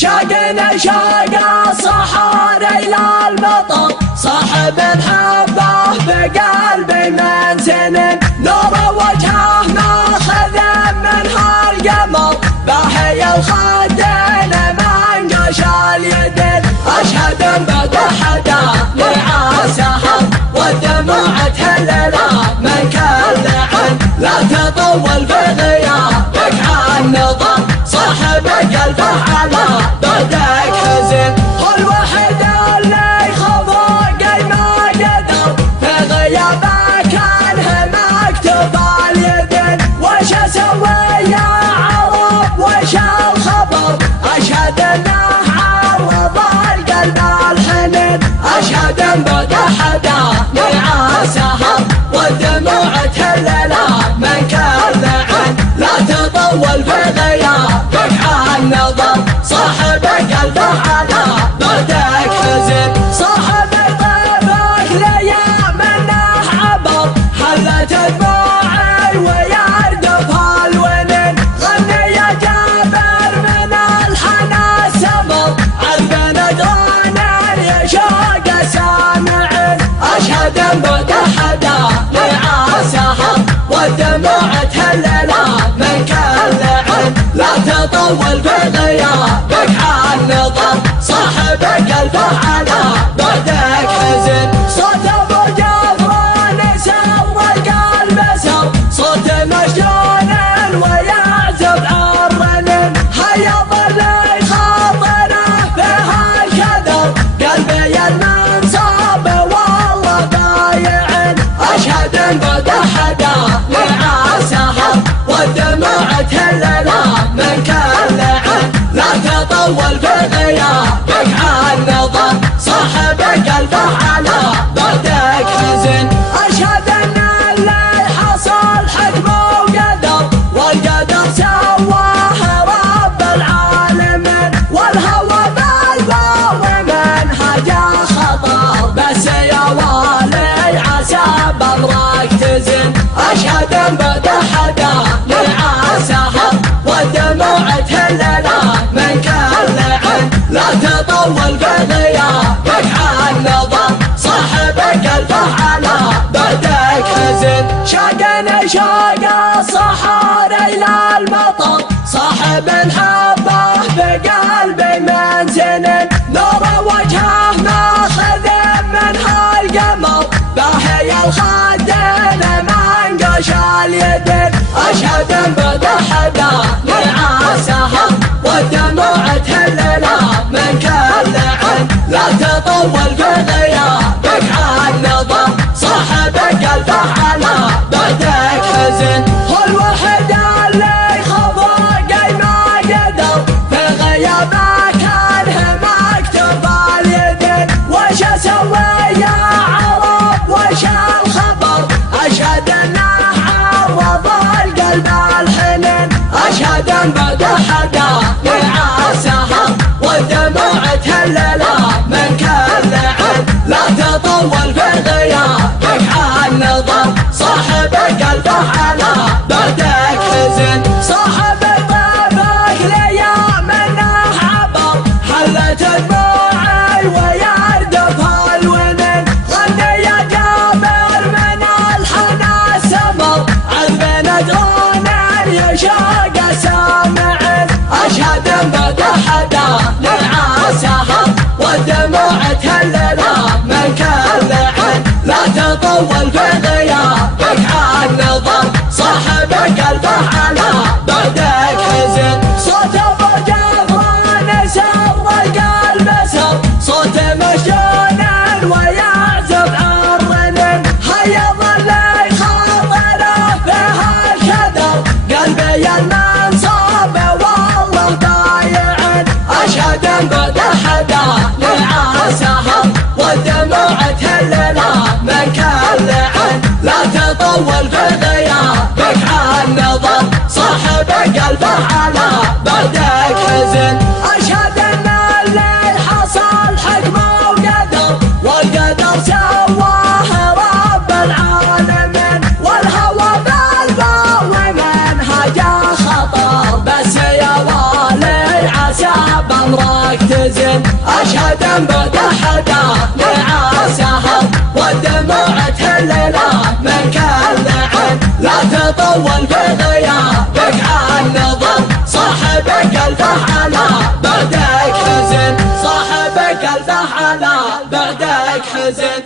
شاقنا شاق الصحاري إلى المطر، صاحب حبه بقلبي من سنين، نور وجهه ماخذ منها القمر، باهي الخدين منقش اليدين، أشهد بدا حدا لعاسها والدموع تهللا من كل عين، لا تطول في غيابك عن نظر، صاحب قلبه على بعدك حزين، هو الوحيد اللي خفق ما قدر في غيابك عنه مكتوب اليدين، وش اسوي يا عرب وش الخبر، اشهد انه عوض القلب الحنين، اشهد ان بدا حدا لعاسها والدموع تهللا من كل عين، لا تطول في غيابك عن نظر، صاحب قلبه على بعدك حزين، صاحب طيبك ليام انه عبر، حلت دموعي ويردف الونين، غني يا جابر من الحنا السمر، عذب ندران يشوق سامعين، اشهد ان بدا حدا لعاسها والدموع تهللا من كل عين، لا تطول في غيابك عن نظر، صاحب قلبه على بعدك حزين، صوت ابو جبران سر القلب سر، صوت مشجون ويعزف الرنين، هيض اللي خاطره فيها الكدر، قلبي المنصاب والله ضايعين، اشهد ان بدا حدا لعاسها والدموع تهللا من كل عين، لا تطول في غيابك عن نظر، صاحب قلبه على بعدك حزين، اشهد ان اللي حصل حكمه وقدر، والقدر سواه رب العالمين، والهوى بالبر منهجه خطر، بس يا والي عسى بامرك تزين، اشهد ان بدا حدا لعاسها والدموع تهللا من كل عين، لا تطول في غيابك عن نظر، صاحب قلبه على بعدك حزين، شاقنا شاق الصحاري إلى المطر، صاحب حبه بقلبي من سنين، نور وجهه ماخذ منها القمر، باهي الخدين منقش اليدين، اشهد ان بدا حدا لعاسها والدموع تهللا من كل عين، لا تطول في غيابك عن نظر، صاحب قلبه على بعدك حزين، هو الوحيد اللي خفق ما قدر في غيابك عنه مكتوب اليدين، وش اسوي يا عرب وش الخبر، اشهد انه عوض القلب الحنين، اشهد ان بدا حدا لعاسها والدموع تهللا من كل عين، لا تطول في غيابك عن نظر، صاحب قلبه على بعدك حزين، صاحب طيبك ليام انه عبر، حلت دموعي ويردف الونين، غني يا جابر من الحنا السمر، عذب ندران يشوق سامعين، اشهد ان بدا حدا لعاسها والدموع تهللا من كل عين، لا تطول في غيابك عن نظر، صاحب قلبه على بعدك حزين، صوت ابو جبران سر القلب سر، صوت مشجون ويعزف الرنين، هيض اللي خاطره فيها الكدر، قلبي المنصاب والله ضايعين، اشهد ان بدا حدا لعاسها والدموع تهللا من كل عين، لا تطول في غيابك عن نظر، صاحب قلبه على بعدك حزين، اشهد ان اللي حصل حكمه وقدر، والقدر سواه رب العالمين، والهوى بالبر منهجه خطر، بس يا والي عسى بأمرك تزن أشهد أن بعد حدا مع السهر والدموع تهلنا من كل عين لا تطول في غيابك عن نظر صاحبك ألف على بعدك حزن صاحبك ألف على بعدك حزن